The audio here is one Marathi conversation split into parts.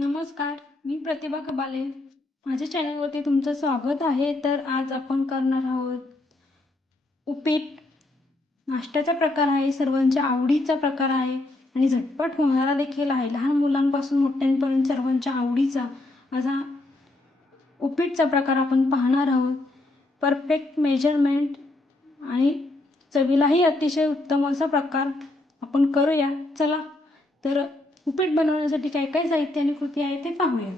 नमस्कार मी प्रतिभा कबाले माझ्या चॅनलवरती तुमचं स्वागत आहे. तर आज आपण करणार आहोत उपीट. नाश्त्याचा प्रकार आहे सर्वांच्या आवडीचा प्रकार आहे आणि झटपट होणारा देखील आहे. लहान मुलांपासून मोठ्यांपर्यंत सर्वांच्या आवडीचा असा उपीटचा प्रकार आपण पाहणार आहोत. परफेक्ट मेजरमेंट आणि चवीलाही अतिशय उत्तम असा प्रकार आपण करूया. चला तर उपीट बनवण्यासाठी काय काय साहित्य आणि कृती आहे ते पाहूया.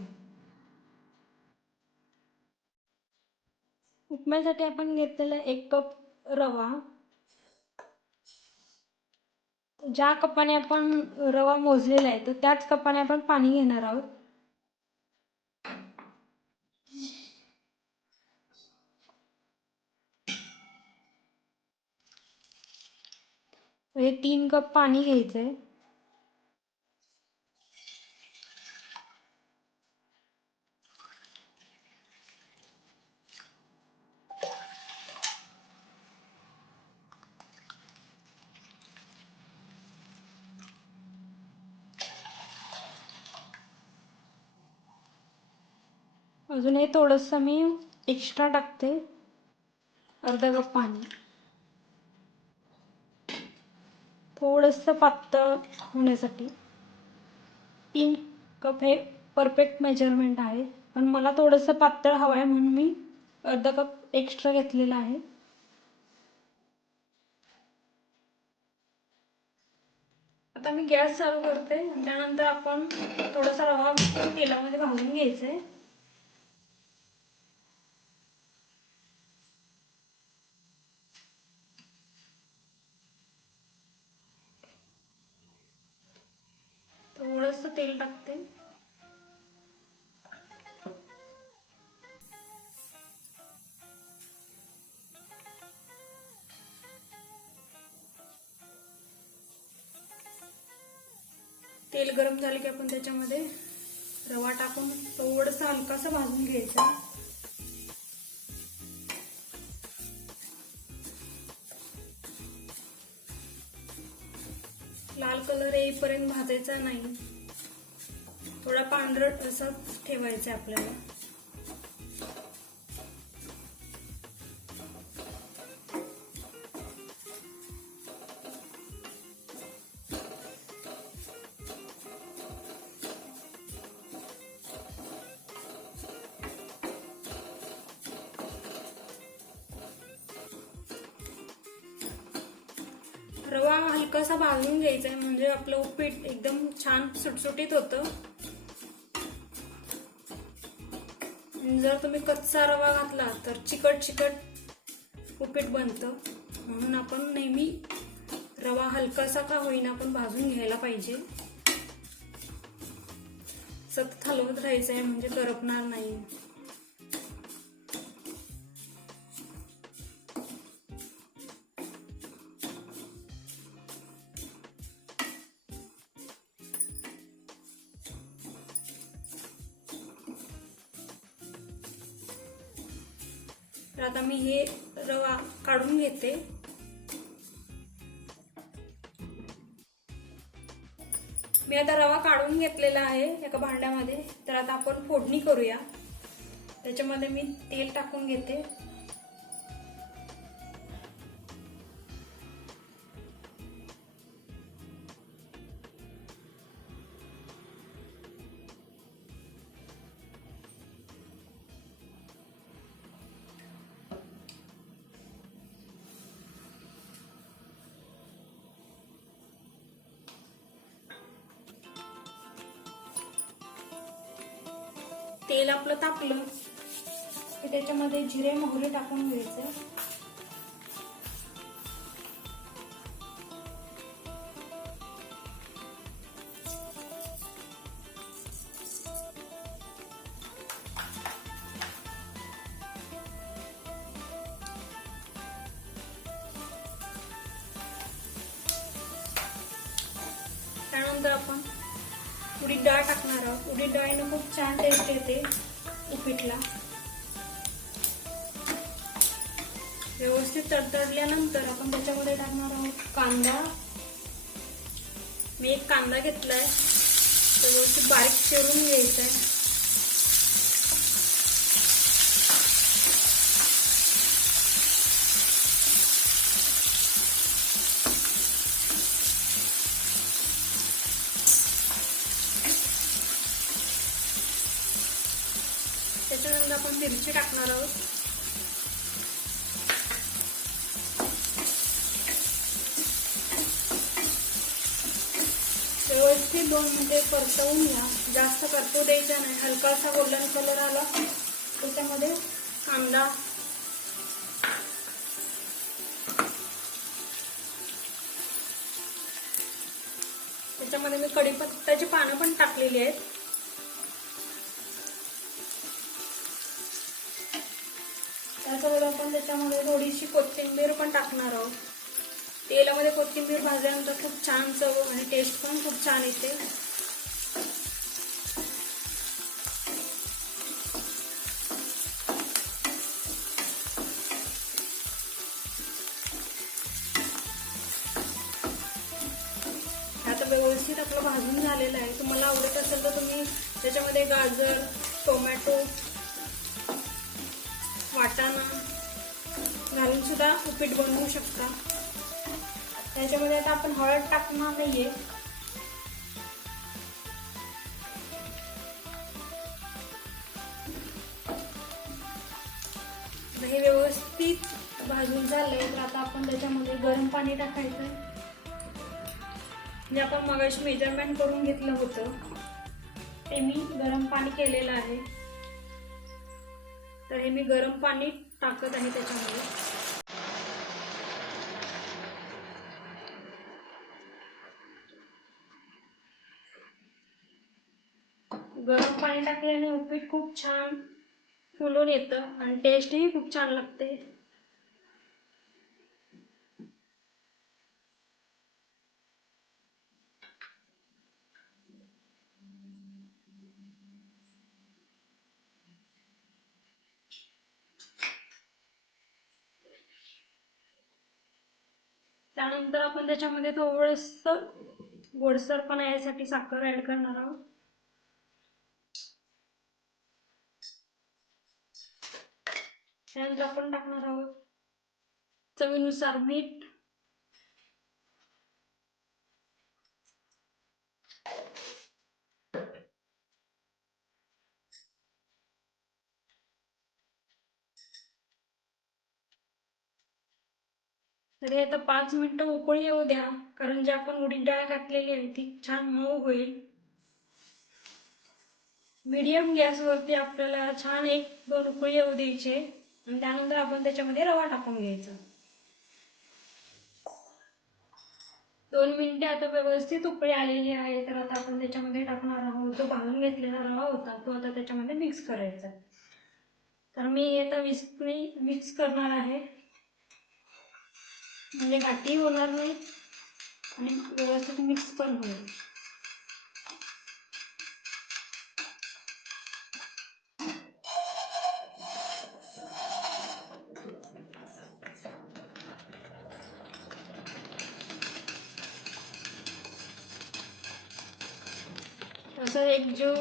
उपम्यासाठी आपण घेतलेला एक कप रवा. ज्या कपाने आपण रवा मोजलेला आहे तर त्याच कपाने आपण पाणी घेणार आहोत. हे तीन कप पाणी घ्यायचं आहे अजून हे थोडंसं मी एक्स्ट्रा टाकते. अर्धा कप पाणी. थोडंसं पातळ होण्यासाठी तीन कप हे परफेक्ट मेजरमेंट आहे. पण मला थोडंसं पातळ हवं आहे म्हणून मी अर्धा कप एक्स्ट्रा घेतलेला आहे. आता मी गॅस चालू करते. त्यानंतर आपण थोडासा रवा तेलामध्ये भाजून घ्यायचा आहे थोडंसं तेल टाकते. तेल गरम झाले की आपण त्याच्यामध्ये रवा टाकून थोडंसं हलकासा भाजून घ्यायचा. लाल कलर येईपर्यंत भाजायचा नाही. थोडा पांढरट असा ठेवायचं आहे आपल्याला. रवा हलकासा भाजून घ्यायचा आहे म्हणजे आपलं उपीट एकदम छान सुटसुटीत होतं. जर तुम्ही कच्चा रवा घातला तर चिकट चिकट उपीट बनतं. म्हणून आपण नेहमी रवा हलकासा का होईना आपण भाजून घ्यायला पाहिजे. सतत हलवत राहायचं आहे म्हणजे करपणार नाही. मी हे रवा काढून घेते. मी आता रवा काढून घेतलेला आहे एका भांड्यामध्ये. तर आता आपण फोडणी करूया. त्याच्यामध्ये मी तेल टाकून घेते. तेल आपलं तापलं की त्याच्यामध्ये जिरे मोहरी टाकून घ्यायचं. त्यानंतर आपण उडीद डाळ टाकणार आहोत. उडीद डाळीनं खूप छान टेस्ट येते उपीटला. व्यवस्थित तडतडल्यानंतर आपण त्याच्यामध्ये टाकणार आहोत कांदा. मी एक कांदा घेतलाय. व्यवस्थित बारीक चिरून घ्यायचं आहे त्याच्यानंतर आपण मिरची टाकणार आहोत. व्यवस्थित दोन मिनिटे परतवून घ्या. जास्त परतू द्यायचा नाही. हलकासा गोल्डन कलर आला. त्याच्यामध्ये कांदा. त्याच्यामध्ये मी कढीपत्ताची पानं पण टाकलेली आहेत. त्याचबरोबर आपण त्याच्यामध्ये थोडीशी कोथिंबीर पण टाकणार आहोत. तेलामध्ये कोथिंबीर भाजल्यानंतर खूप छान चव आणि टेस्ट पण खूप छान येते. आता व्यवस्थित आपलं भाजून झालेलं आहे. तुम्हाला आवडत असेल तर तुम्ही त्याच्यामध्ये गाजर टोमॅटो वाटाणा घालून सुद्धा उपीट बनवू शकता. त्याच्यामध्ये आता आपण हळद टाकणार नाहीये. हे व्यवस्थित भाजून झालंय तर आता आपण त्याच्यामध्ये गरम पाणी टाकायचं. जे आपण मगाशी मेजरमेंट करून घेतलं होतं ते मी गरम पाणी केलेलं आहे. तर हे मी गरम पाणी टाकत आहे त्याच्यामध्ये. गरम पाणी टाकल्याने उपीट खूप छान फुलून येतं आणि टेस्टही खूप छान लागते. त्यानंतर आपण त्याच्यामध्ये थोडस गोडसरपणा यासाठी साखर ऍड करणार आहोत. त्यानंतर आपण टाकणार आहोत चवीनुसार मीठ. तरी आता पाच मिनटं उकळी येऊ द्या कारण जे आपण उडीद डाळ घातलेली आहे ती छान मऊ होईल. मीडियम गॅसवरती आपल्याला छान एक दोन उकळी येऊ द्यायचे आणि त्यानंतर आपण त्याच्यामध्ये रवा टाकून घ्यायचा. दोन मिनिटे आता व्यवस्थित उकळी आलेली आहे तर आता आपण त्याच्यामध्ये टाकणार आहोत. जो भाजून घेतलेला रवा होता तो आता त्याच्यामध्ये मिक्स करायचा तर मी आता विस्कने मिक्स करणार आहे. म्हणजे घाटी होणार नाही आणि व्यवस्थित मिक्स पण होईल. असं एक जीव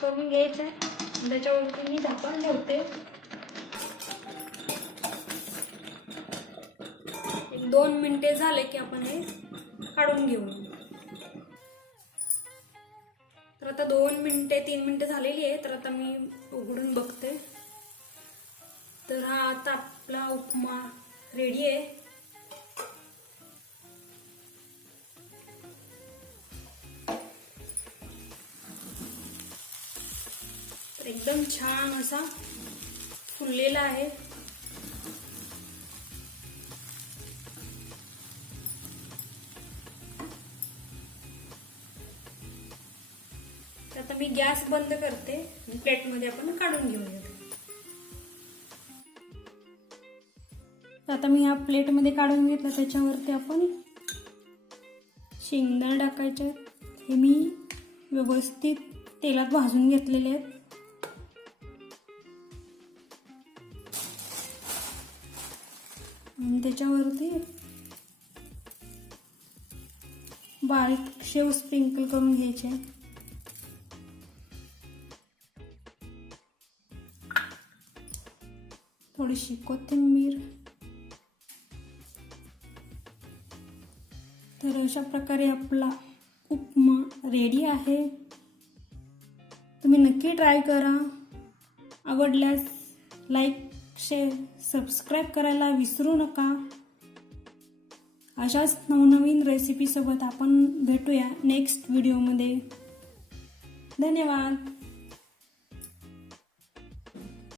करून घ्यायचं आहे. त्याच्यावरती मी झाकण ठेवते. दोन मिनिटे झाले की आपण हे काढून घेऊ. तर आता दोन मिनिटे तीन मिनटे झालेली आहे तर आता मी उघडून बघते. तर हा आता आपला उपमा रेडी आहे. एकदम छान असा फुललेला आहे. गॅस बंद करते. प्लेटमध्ये आपण काढून घेऊया आता मी ह्या प्लेटमध्ये काढून घेतलं. त्याच्यावरती आपण शेंगदाळ टाकायचे हे मी व्यवस्थित तेलात भाजून घेतलेले आहेत. आणि त्याच्यावरती बारीकशे स्प्रिंकल करून घ्यायचे. थोडीशी कोथिंबीर. तर अशा प्रकारे आपला उपमा रेडी आहे. तुम्ही नक्की ट्राय करा. आवडल्यास लाईक शेअर सबस्क्राईब करायला विसरू नका. अशाच नवनवीन रेसिपीसोबत आपण भेटूया नेक्स्ट व्हिडिओमध्ये धन्यवाद.